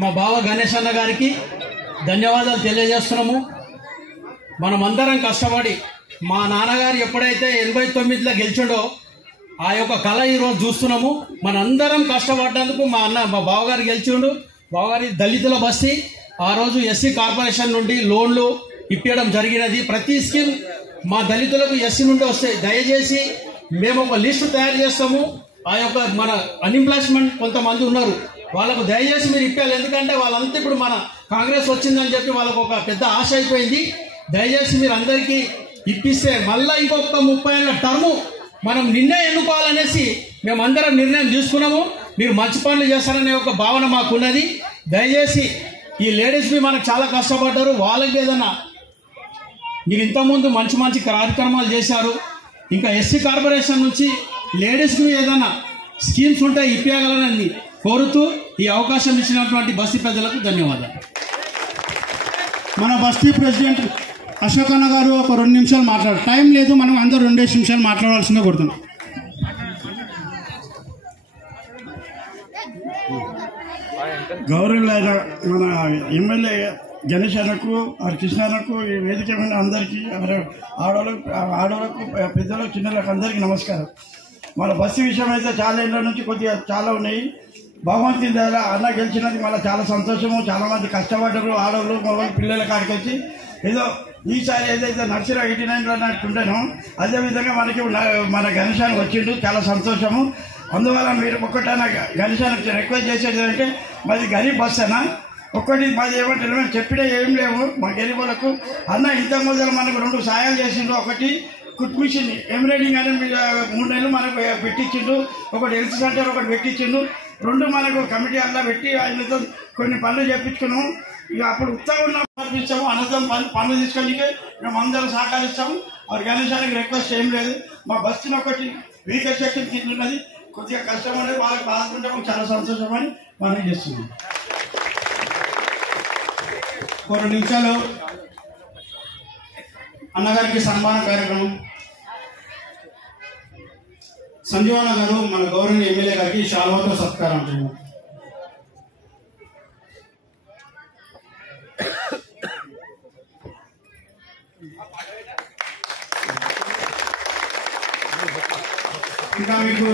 మా బావ గణేష్ అన్న గారికి ధన్యవాదాలు తెలియజేస్తున్నాము. మనమందరం కష్టపడి మా నాన్నగారు ఎప్పుడైతే 89లో గెలిచాడో ఆ యొక్క కళ ఈరోజు చూస్తున్నాము. మనందరం కష్టపడ్డందుకు మా బావగారు గెలిచిండు. బావగారి దళితుల బస్తీ ఆ రోజు ఎస్సీ కార్పొరేషన్ నుండి లోన్లు ఇప్పించడం జరిగినది. ప్రతి స్కీమ్ మా దళితులకు ఎస్సీ నుండి వస్తాయి. దయచేసి మేము ఒక లిస్టు తయారు చేస్తాము. ఆ యొక్క మన అన్ఎంప్లాయ్మెంట్ కొంతమంది ఉన్నారు, వాళ్ళకు దయచేసి మీరు ఇప్పాలి. ఎందుకంటే వాళ్ళంతా ఇప్పుడు మన కాంగ్రెస్ వచ్చిందని చెప్పి వాళ్ళకు ఒక పెద్ద ఆశ అయిపోయింది. దయచేసి మీరు అందరికీ ఇప్పిస్తే మళ్ళీ ఇంకొక 30 ఏళ్ళ టర్ము మనం నిన్నే ఎన్నుకోవాలనేసి మేమందరం నిర్ణయం తీసుకున్నాము. మీరు మంచి పనులు చేస్తారనే ఒక భావన మాకున్నది. దయచేసి ఈ లేడీస్ మనకు చాలా కష్టపడ్డారు. వాళ్ళకి ఏదన్నా మీరు ఇంతకుముందు మంచి మంచి కార్యక్రమాలు చేశారు. ఇంకా ఎస్సీ కార్పొరేషన్ నుంచి లేడీస్కి ఏదైనా స్కీమ్స్ ఉంటే ఇప్పించగలనని కోరుతూ ఈ అవకాశం ఇచ్చినటువంటి బస్తీ ప్రజలకు ధన్యవాదాలు. మన బస్తీ ప్రెసిడెంట్ అశోక్ అన్న గారు ఒక 2 నిమిషాలు మాట్లాడారు. టైం లేదు, మనం అందరూ 2 నిమిషాలు మాట్లాడాల్సిందే కోరుతున్నాం. గౌరవులైన మన ఎమ్మెల్యే గణేష్ అన్నకు, కృష్ణ అన్నకు, ఈ వేదిక మీద అందరికీ, ఆడవాళ్ళకు, పెద్దలకు, చిన్నలకు అందరికీ నమస్కారం. మన బస్సు విషయం అయితే చాలా ఏళ్ళ నుంచి కొద్దిగా చాలా ఉన్నాయి. భగవంతుని దయ అన్న గెలిచినది మళ్ళీ చాలా సంతోషము. చాలామంది కష్టపడ్డారు, ఆడవాళ్ళు, మగవాళ్ళు, పిల్లల కాడికి వచ్చి ఏదో ఈసారి ఏదైతే నర్సరీ 89లో అన్నట్టుంటానో అదేవిధంగా మనకి మన గణేశానికి వచ్చిండు, చాలా సంతోషము. అందువల్ల మీరు ఒక్కటైనా గణేశానికి రిక్వెస్ట్ చేసేది అంటే మాది గరీబ్ బస్ అన్న, ఒక్కటి మాది ఏమంటారు మేము చెప్పినా ఏం లేవు మా గరీబులకు. అన్న ఇంత మొదలు మనకు 2 సాయాలు చేసిండు. ఒకటి కుట్ మిషన్ ఎంబ్రాయిడింగ్ అని 3 నెలలు మనకు పెట్టించిండు. ఒకటి హెల్త్ సెంటర్ ఒకటి పెట్టించిండు. 2 మనకు కమిటీ అలా పెట్టి ఆయనతో కొన్ని పనులు చేయించుకున్నాము. ఇక అప్పుడు ఉత్తగా పంపించాము. అనంతరం పనులు తీసుకొని మేము అందరం సహకరిస్తాము. వారి గణేశానికి రిక్వెస్ట్ ఏం లేదు. మా బస్సుని ఒకటి వీకర్ సెక్షన్ కింద ఉన్నది, కొద్దిగా కష్టం అనేది వాళ్ళకి బాధకుంటే చాలా సంతోషం అని మనం చేస్తున్నాం. 2 నిమిషాలు అన్నగారికి సన్మాన కార్యక్రమం. సంజీవన్న గారు మన గౌరవనీయ ఎమ్మెల్యే గారికి శాల్వాతో సత్కారం అంటున్నారు. ఇంకా మీకు